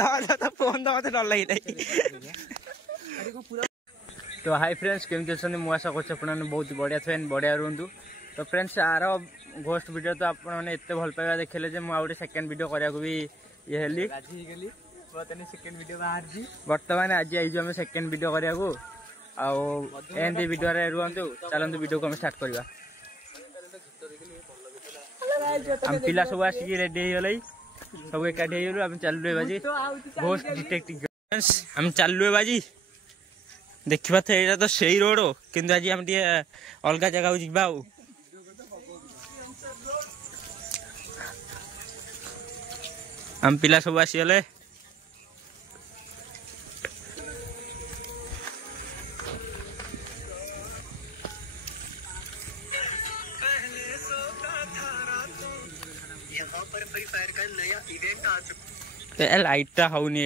Phone तो मत डर लगे। तो हाय फ्रेंड्स केमती अच्छे मुझे आशा कर बहुत बढ़िया थे बढ़िया रुहतु। तो फ्रेंड्स आर घोस्ट वीडियो तो आपने एत भल पाइबा देखले जे मुझे सेकेंड वीडियो करने को भी ये हेली बर्तमान आज आई आम सेकेंड वीडियो करने को आंती वीडियो रुहतु। चलतु वीडियो को हम स्टार्ट करवा। हम पिला सब आसिक रेडी हो गल सब एकाठी हो गलु चलु बाजी घोस्ट डिटेक्टिव हम चलु बाजी देखा तो यहाँ तो सही रोड किंतु आज हम अलग जगह जावा हम पिला सब आसीगले यहाँ पर फ्री फायर का नया इवेंट आ चुका है। लाइटा होनी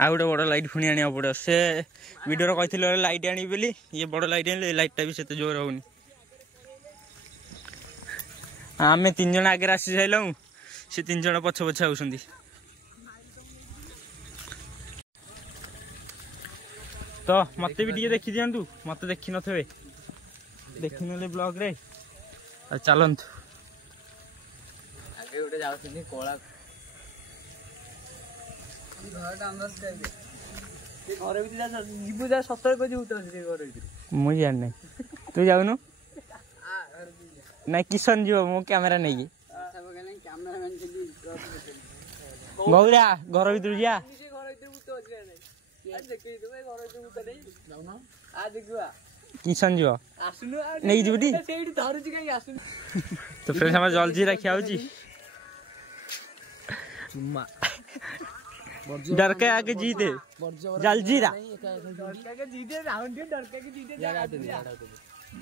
आ गोटे बड़ लाइट पुणी आने पड़ो से वीडियो कही लाइट आनी बोली ये बड़ लाइट आने लाइटा भी से जोर होनी। आम 3 जन आगे आसी सारे से 3 जन पछ पछ आउछंदी। तो मत भी देखी दिंतु मत देखी थे देखी ना ब्लॉग रे चलतु आगे गोटे जाऊँ कला मुझे जान तू जाऊनु ना किशन जीव मो कैमेरा नहीं गौरा घर भर जा किशन जीव नहीं जीवटी तो फ्रेंड्स हमारे जलजीरा खिया डर के आगे जीते जलजीरा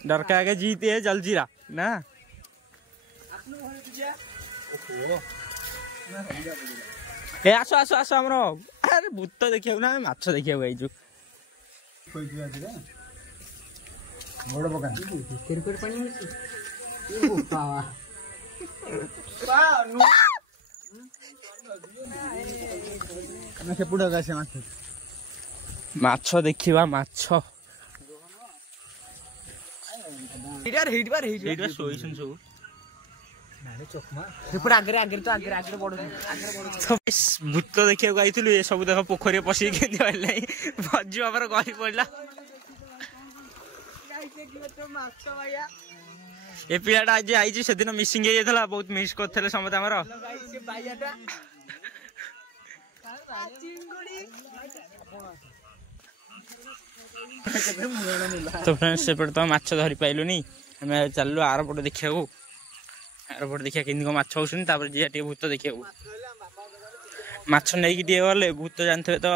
डर के आगे जीते है जलजीरा ना ए आसो आसो आसो हमर अरे भूत देखिया ना माछ देखिया आइजु बड़ पका क्रिकेट पानी होची पावा माछ देखा माछ भूत देखा आई सब देख पोखरी पशि भजु आम गली पड़ा ये पिलाटा आज आई से दिन मिसिंग बहुत मिस करते समस्त आमर तो फ्रेंड्स से तो माछ धरी पाइलुनी आम चलु आर पटे देखा कि माछ होती जी भूत देखा माछ नहीं गले भूत जानते तो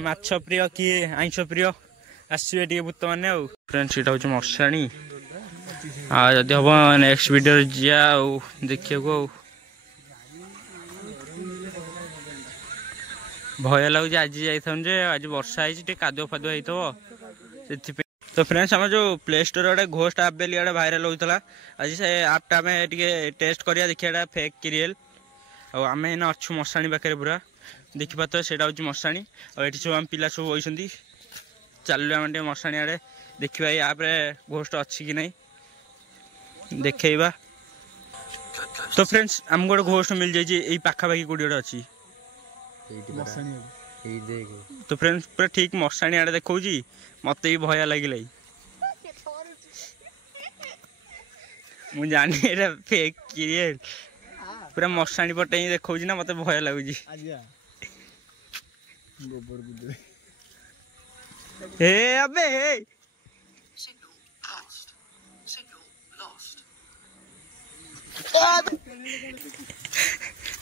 माछ प्रिय किए आइंष प्रिय आसवे भूत मैंने फ्रेंड्स ये हूँ मशाणी आदि हम नेक्स्ट वीडियो जा देखा भय लगे आज जाइए आज वर्षा है कादुआ फादुआ होती। तो फ्रेंड्स आम जो प्ले स्टोर गोटे घोस्ट आप बेली गोटे भाइराल होता आज से आपटा आम टेस्ट करिया देखिए फेक कि रियल आम एना अच्छु मशाणी पाखे पूरा देखिपा तो सेटा हूँ मशाणी और ये सब आम पिला सब होती चलु आम मशाणी आड़े देखा ये आप घोस्ट अच्छी कि नहीं देखा। तो फ्रेंड्स आम गोटे घोस्ट मिल जाइए पाखापाखि कौटी गोटे अच्छी तो फ्रेंड्स पूरा ठीक मशाणी आड़े देखा मत भी भय लगे मुझे जानी फेक कि पूरा मशाणी पटे ही देखा ना मत भय लगुच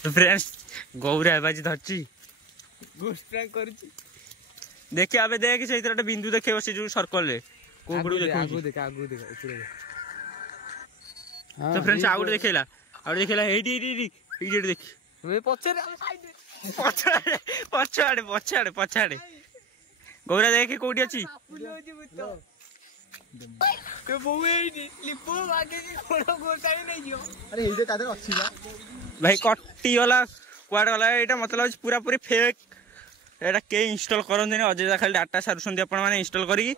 फ्रेंड्स गौरा बाजी धरची देखिए अबे देख से गोटे बिंदु देखे से जो सर्कल रे को गुडू देखा तो फ्रेंड्स आउ गोटे देखैला एडी देख पछाड़े गौरा देखे कोठी अछि भाई कटी गला କୁଆଡ଼େ ଗଲା ଏଇଟା ମତେ ଲାଗୁଛି ପୁରା ପୁରି ଫେକ୍। ଏଇଟା କେହି ଇନଷ୍ଟଲ୍ କରନ୍ତିନି, ଅଯଥା ଖାଲି ଡାଟା ସାରୁଛନ୍ତି ଆପଣମାନେ ଇନଷ୍ଟଲ୍ କରିକି।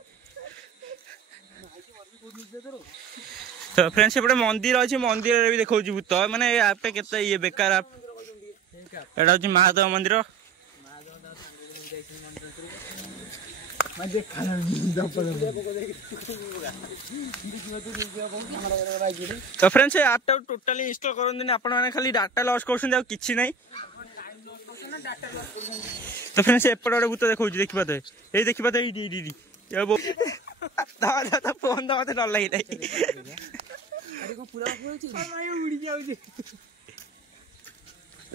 ତ ଫ୍ରେଣ୍ଡସ୍ ଏପଟେ ମନ୍ଦିର ଅଛି, ମନ୍ଦିରରେ ବି ଦେଖାଉଛି ଭୂତ। ମାନେ ଏ ଆପ୍ଟା କେତେ ଇଏ ବେକାର ଆପ୍। ଏଇଟା ହଉଛି ମହାଦେବ ମନ୍ଦିର। ତ ଫ୍ରେଣ୍ଡସ୍ ଏ ଆପ୍ଟା ଟୋଟାଲି ଇନଷ୍ଟଲ୍ କରନ୍ତୁନି, ଆପଣମାନେ ଖାଲି ଡାଟା ଲସ୍ କରୁଛନ୍ତି, ଆଉ କିଛି ନାହିଁ। ତ ଫ୍ରେଣ୍ଡସ୍ ଏପଟେ ଗୋଟେ ଭୂତ ଦେଖାଉଛି, ଦେଖିପାରେ ଏଇ ଦେଖିପାରେ ଏଇଠି ଫୋନ୍ ତ ମତେ ଡର ଲାଗିଲାଣି।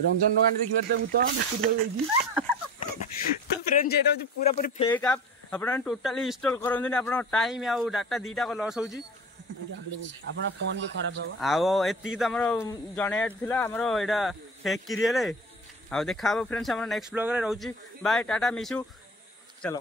ରଞ୍ଜନ ଦୋକାନ ଦେଖିବାରେ ଭୂତ ତ ଫ୍ରେଣ୍ଡସ୍ ଏଇଟା ହଉଛି ପୁରା ପୁରି ଫେକ୍ ଆପ୍। ଆପଣମାନେ ଟୋଟାଲି ଇନଷ୍ଟଲ୍ କରନ୍ତୁନି, ଆପଣଙ୍କ ଟାଇମ୍ ଆଉ ଡାଟା ଦିଟାକ ଲସ୍ ହେଉଛି। ଆପଣ ଫୋନ୍ ବି ଖରାପ ହବ। ଆଉ ଏତିକି ତ ଆମର ଜଣେଇବାର ଥିଲା, ଆମର ଏଇଟା ଫେକ୍ କିରିଏଲେ। ଆଉ ଦେଖା ହବ ଫ୍ରେଣ୍ଡସ୍ ଆମର ନେକ୍ସଟ ବ୍ଲଗରେ। ରହୁଛି ବାଏ, ଟାଟା, ମିଶୁ, ଚାଲ।